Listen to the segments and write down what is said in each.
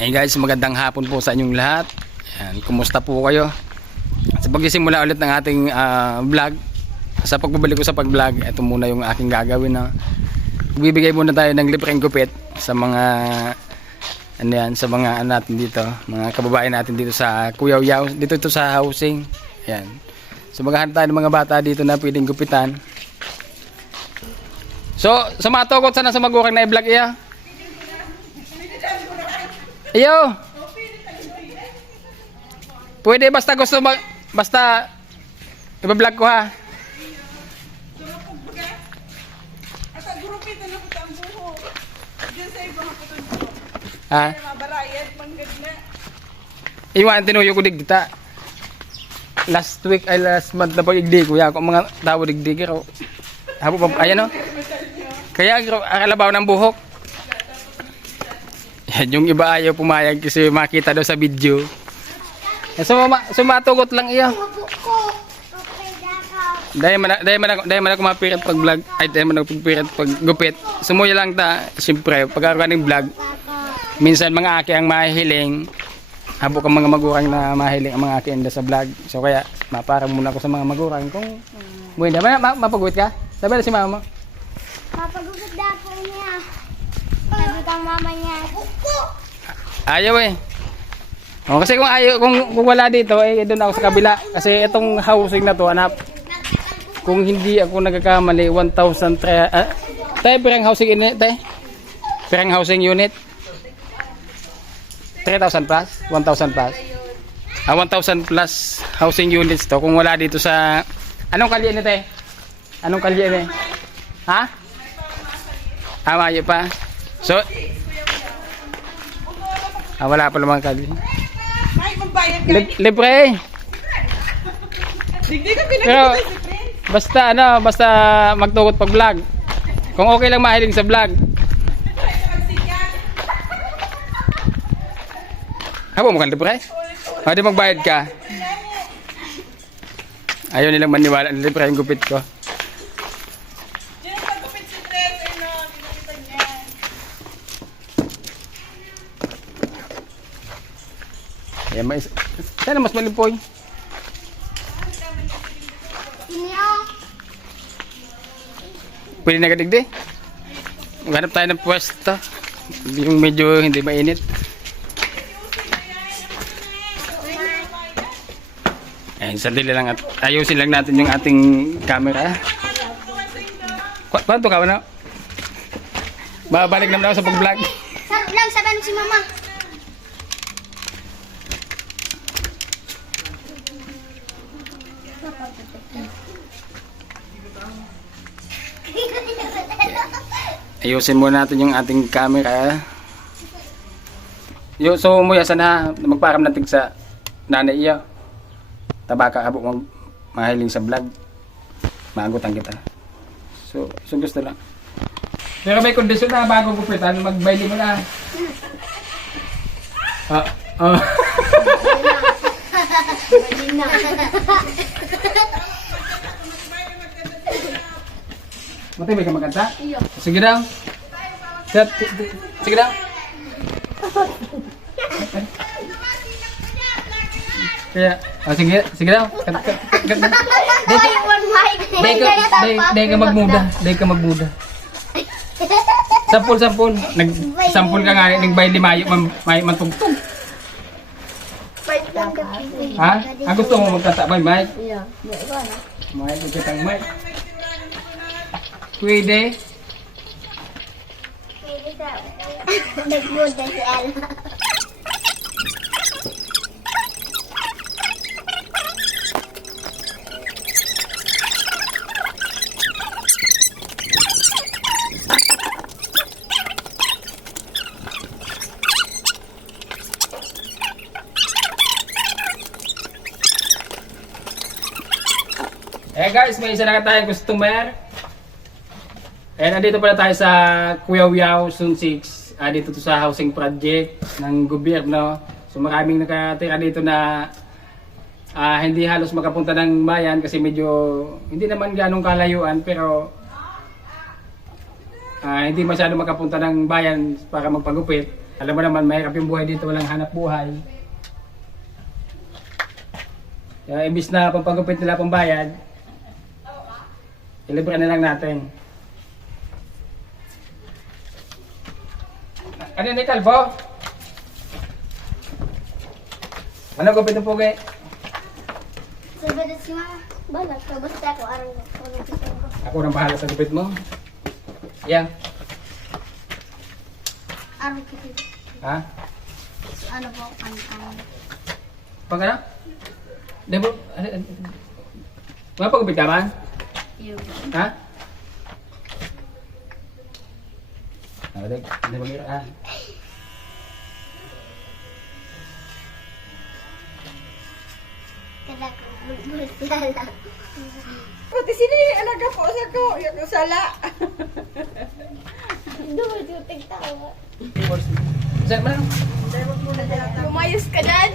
Hey guys, magandang hapon po sa inyong lahat. Ayan, kumusta po kayo? Sa pagsisimula ulit ng ating ah, vlog, sa pagbabalik ko sa pag-vlog, ito muna yung aking gagawin na bibigay muna tayo ng libreng gupit sa mga ano yan, sa mga natin dito, mga kababayan natin dito sa Kuyaw Yaw, dito ito sa housing. Ayan. So maghahanap tayo ng mga bata dito na pwedeng gupitan. So, sa mga tukot sana sa magurang na i-vlog iya. Iyo. Pwede basta gusto mag basta i-vlog ko ha. Ha? Iwan tinuyo ko digdita. Last week ay last month na ko ya ko mga tao digdi ko. Habo pa ayan no. Kaya akalabaw ng buhok. Yan yung iba ayaw pumayag kasi makita daw sa video. Eh, Sumama, sumatugot lang iya. Dahil man, dahil man dahil man ako mapirit pag vlog, ay dahil man ako pagpirit pag gupit. Sumuya lang ta, siyempre, pag ako ng vlog, minsan mga aki ang mahihiling, habo ka mga magurang na mahiling ang mga aki anda sa vlog. So kaya, maparang muna ako sa mga magurang kung, buhay na, ma, ma, ka? Sabi na si mama mo. Papagugot na po niya. Sabi kang mama niya. Ayaw eh. O, kasi kung ayaw, kung, kung wala dito, eh doon ako sa kabila. Kasi itong housing na to, anak, kung hindi ako nagkakamali, 1,000 ah, tayo perang housing unit, tayo? Perang housing unit? 3,000 plus? 1,000 plus? Ah, 1,000 plus housing units to. Kung wala dito sa, anong kalye ni tayo? Anong kalye ni? Ha? Ah, mayo pa. So, ah, wala pa naman kalye. Ay, magbayad ka. Lib- libre. Digdi ka Pero, basta ano, basta magtugot pag vlog. Kung okay lang mahiling sa vlog. Habo mo kan libre? O di magbayad ka. Ayaw nilang maniwala na libre yung gupit ko. Diyan ang pagkupit si Tres. Ano, ginagita niya. Ayan, mais. Sana mas malipoy. Inyo. Pwede na gadigdi. Maghanap tayo ng pwesto. Yung medyo hindi mainit. Ayan, sandali lang at ayusin lang natin yung ating camera. Ku- Kwanto ka ba na? Babalik naman ako sa pag-vlog. Sarap lang sabi si mama. Ayusin muna natin yung ating camera. Yo, so mo yasa na magparam natin sa nanay iyo. Tabaka abo mag mahiling sa vlog. Maagutan kita. So, so gusto lang. Pero may kondisyon na bago gupitan, magbayli mo na. Ah, ah. Matibay ka magkanta? Iyo. Sige daw. Sige, sige daw. Kaya, oh, sige, sige daw. Kanta, kanta, kanta. Ay, one mic. Dahil ka, dahil, dahil ka magmuda. Ka magmuda. Sampul, sampul. Nag, sampul ka nga, nagbay limayo, man, may mantugtog. Ha? Ah, gusto mo magkanta ba, Mike? Iyo. Mike, magkatang Mike. Pwede. Nagmuda si Ella. Eh guys, may isa na tayong customer. Eh nandito pala tayo sa Kuya Wiyaw, Zone 6. Ah, dito to sa housing project ng gobyerno. So maraming nakatira dito na ah, hindi halos makapunta ng bayan kasi medyo hindi naman ganong kalayuan pero ah, hindi masyado makapunta ng bayan para magpagupit. Alam mo naman, mahirap yung buhay dito, walang hanap buhay. Kaya imbis na pampagupit nila pambayad, ilibre na lang natin. Ano ni Kalbo? Ano gupit ng pugi? Sabi si mama. Balag ka. Basta ako araw ko. ko. Ako nang bahala sa gupit mo. Yan. Araw ko. Ha? Ano po? Ano? Ano? Pag ano? Di mo? Ano? Mga pagupit ka? Yung. Ha? Din? Hindi mo gira? Ah. Pati sini, anak ka po sa ko. Yung sala. Duwal yung tigtawa. Mo na? Lumayos ka dyan.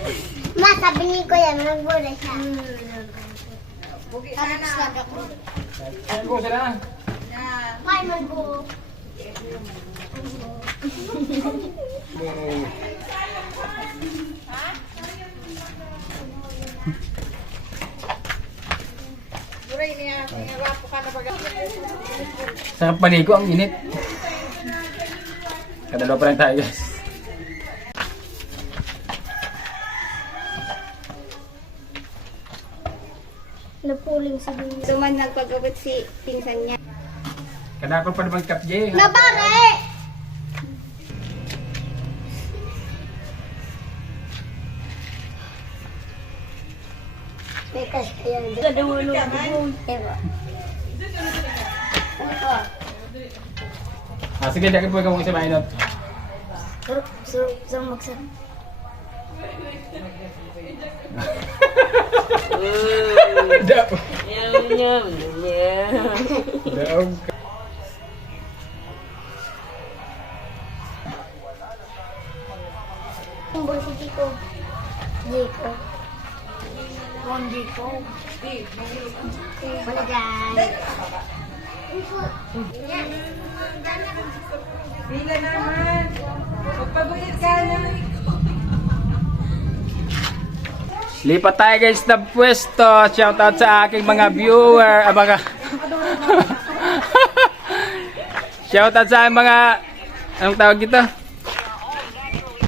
Ma, sabi ni Kuya, nagbura siya. Bugi na na. Ano ko sila? Yan. May magbo. Buray niya. Tingarapo ka na baga. Sa paligo ang init. Kadalawa pa lang tayo guys. Napuling sa dulo. Ito man nagpagabot si pinsan niya. Kadalawa pa naman kapje. Nabare! Dyan. Kadawalo mo. Ewa. Ano ka? Ah, sige, daki po ikaw isa mainot. Sur, sur, sur, magsar. Daog. Daog. Kumbol si Tiko. Jiko. Juan Jiko. Wala dyan. Bila naman. Magpagulit ka na. Lipat tayo guys na pwesto. Shout out sa aking mga viewer. Ah, mga... Shout out sa aking mga... Anong tawag dito?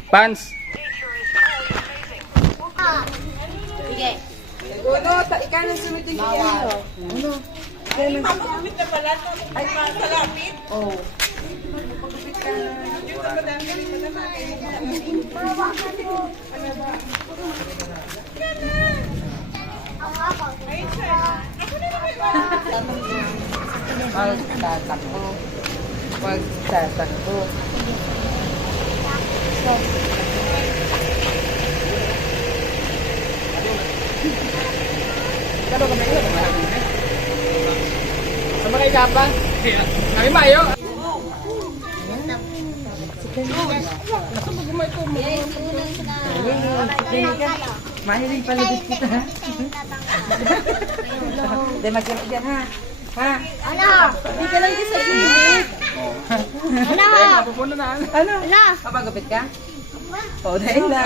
Fans. Sige. Uno, ta ikaw na sunod yung iya. Uno. Ay, mapagupit na pala. Ay, masalapit. Oo. Mapagupit ka na. Yung sa madami ka rin madami. Pagtatakbo. Pagtatakbo. Sama kay Kapa? Kami mayo. Mahilig palabit kita. Hindi magkira dyan ha. Ha? Ano? Hindi ka lang sa gilid. Ano? Pupuno na. Ano? Ano? Kapagupit ka? Oo, dahil na.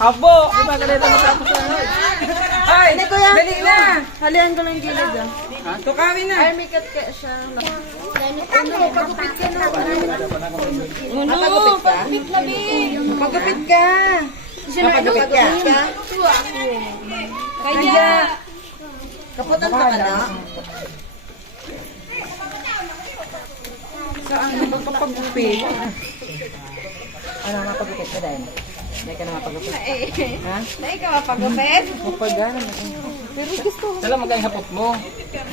Habo! Di ba ganito matapos na? Ay, dali na. Halihan ko lang gilid ah. Tukawin na. Ay, may kat ka siya. Ano? Pagupit ka na. Uno, Kapagupit ka? Kapagupit ka. Kapagupit ka? Kaya. Kaputan ka ka na? Saan ka magpapagupit? Ano, mapagupit ka dahil? Hindi ka na mapagupit. Ha? Na ikaw mapagupit? Mapagana mo. Pero gusto. Sala magaling hapot mo.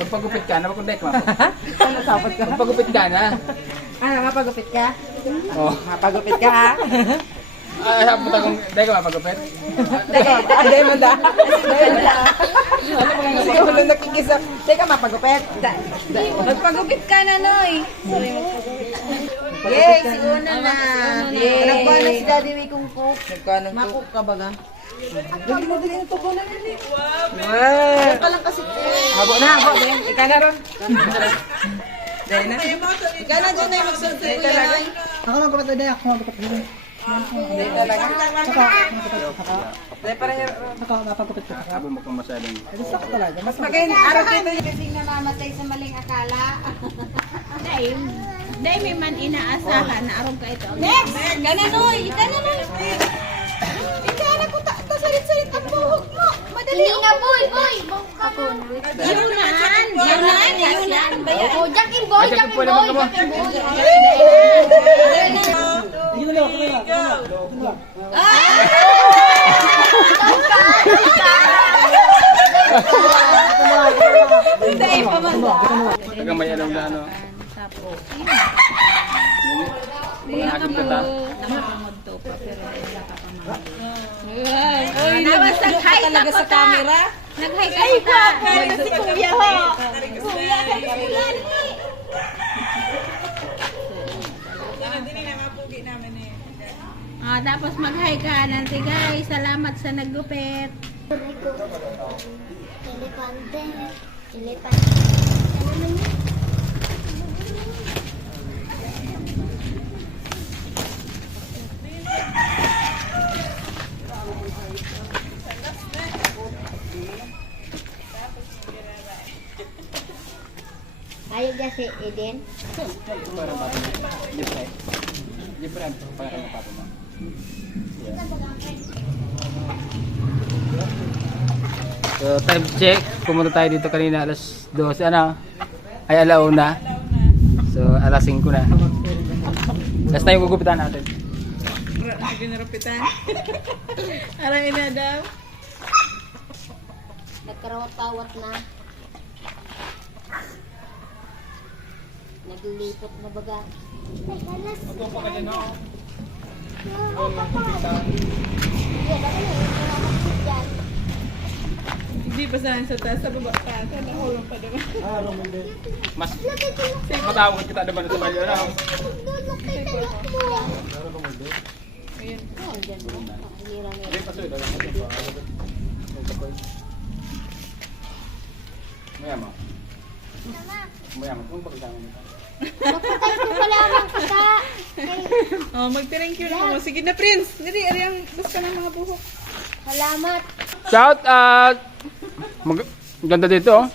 Magpagupit ka na, magkundek mo. Ano sapat ka? Magpagupit ka na. Ano, mapagupit ka? Oh. Mapagupit ka ha? Ay, hapot akong, dahil ka mapagupit. Teka, hindi mo da. Kasi ulo nakikisa. Teka, mapagupit. Magpagupit ka na, Noy. Yay, si Una na. Yay. Nagkuha na si Daddy May kung cook. Nagkuha ng cook. Makuk ka ba ga? Dali mo, dali. Ito ko na dali. Wow. Ka lang kasi. Habo na, habo. Ika na ron. Dali na. Ikaw na dyan na yung magsunod. Dali talaga. Ako lang kapatid, ako lang kapatid. Hindi talaga. Hindi parang Sabi mo kung masyadong... mas maganda. Araw yung Kasing namamatay sa maling akala. Dahil, dahil may man inaasahan na araw ka ito. Next! Gananoy! Gananoy! Ikaw na ko ta salit-salit ang buhok mo. Madali. Hindi na, boy, boy. Ako. Yunan. Yunan. Yunan. Oh, Jack and Boy, Ay, Jack Jack and and Boy, Boy, naman Jack and Boy. Taga may alam na ano. Mga aking kata. Uy, nawas nag-hi talaga sa camera. Nag-hi ka kita. Ay, si Kuya ho. Kuya ka yan. Ah, tapos mag-hi ka. Nanti guys, salamat sa naggupit. Elepante. Elepante. Ano naman yun? Ayaw niya si Eden. Parang ang pato mo. So, time check. Pumunta tayo dito kanina alas 12. Ano? Ay, alauna. So, alas 5 na. Last time gugupitan natin. Sige narupitan. Arang ina daw. Nagkarawat-tawat na. Naglilipot na baga. Huwag pa ka dyan, no? Hindi pa saan sa taas, sa baba pa. Sa nahulong pa naman. Mas matawag kita naman sa bayo. Ano? Hindi pa suyo. Maya mo. Maya mo. Kung pakisama mo. Magpatay ko pala ang kata. Oh, mag-thank you na ako. Sige na, Prince. Dali, ari ang basta ng mga buhok. Salamat. Shout out! Mag ganda dito oh.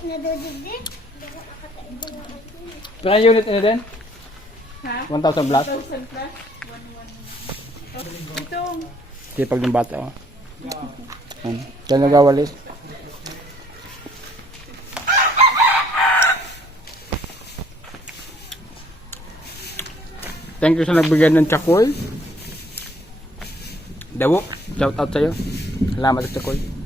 Kaya unit na din? Ha? 1,000 plus. 1,000 plus. 1,1. Ito. Sipag ng bata oh. Yan. Nagawalis. Thank you sa nagbigay ng chakoy. Dawo, shout out sa'yo. Salamat sa chakoy.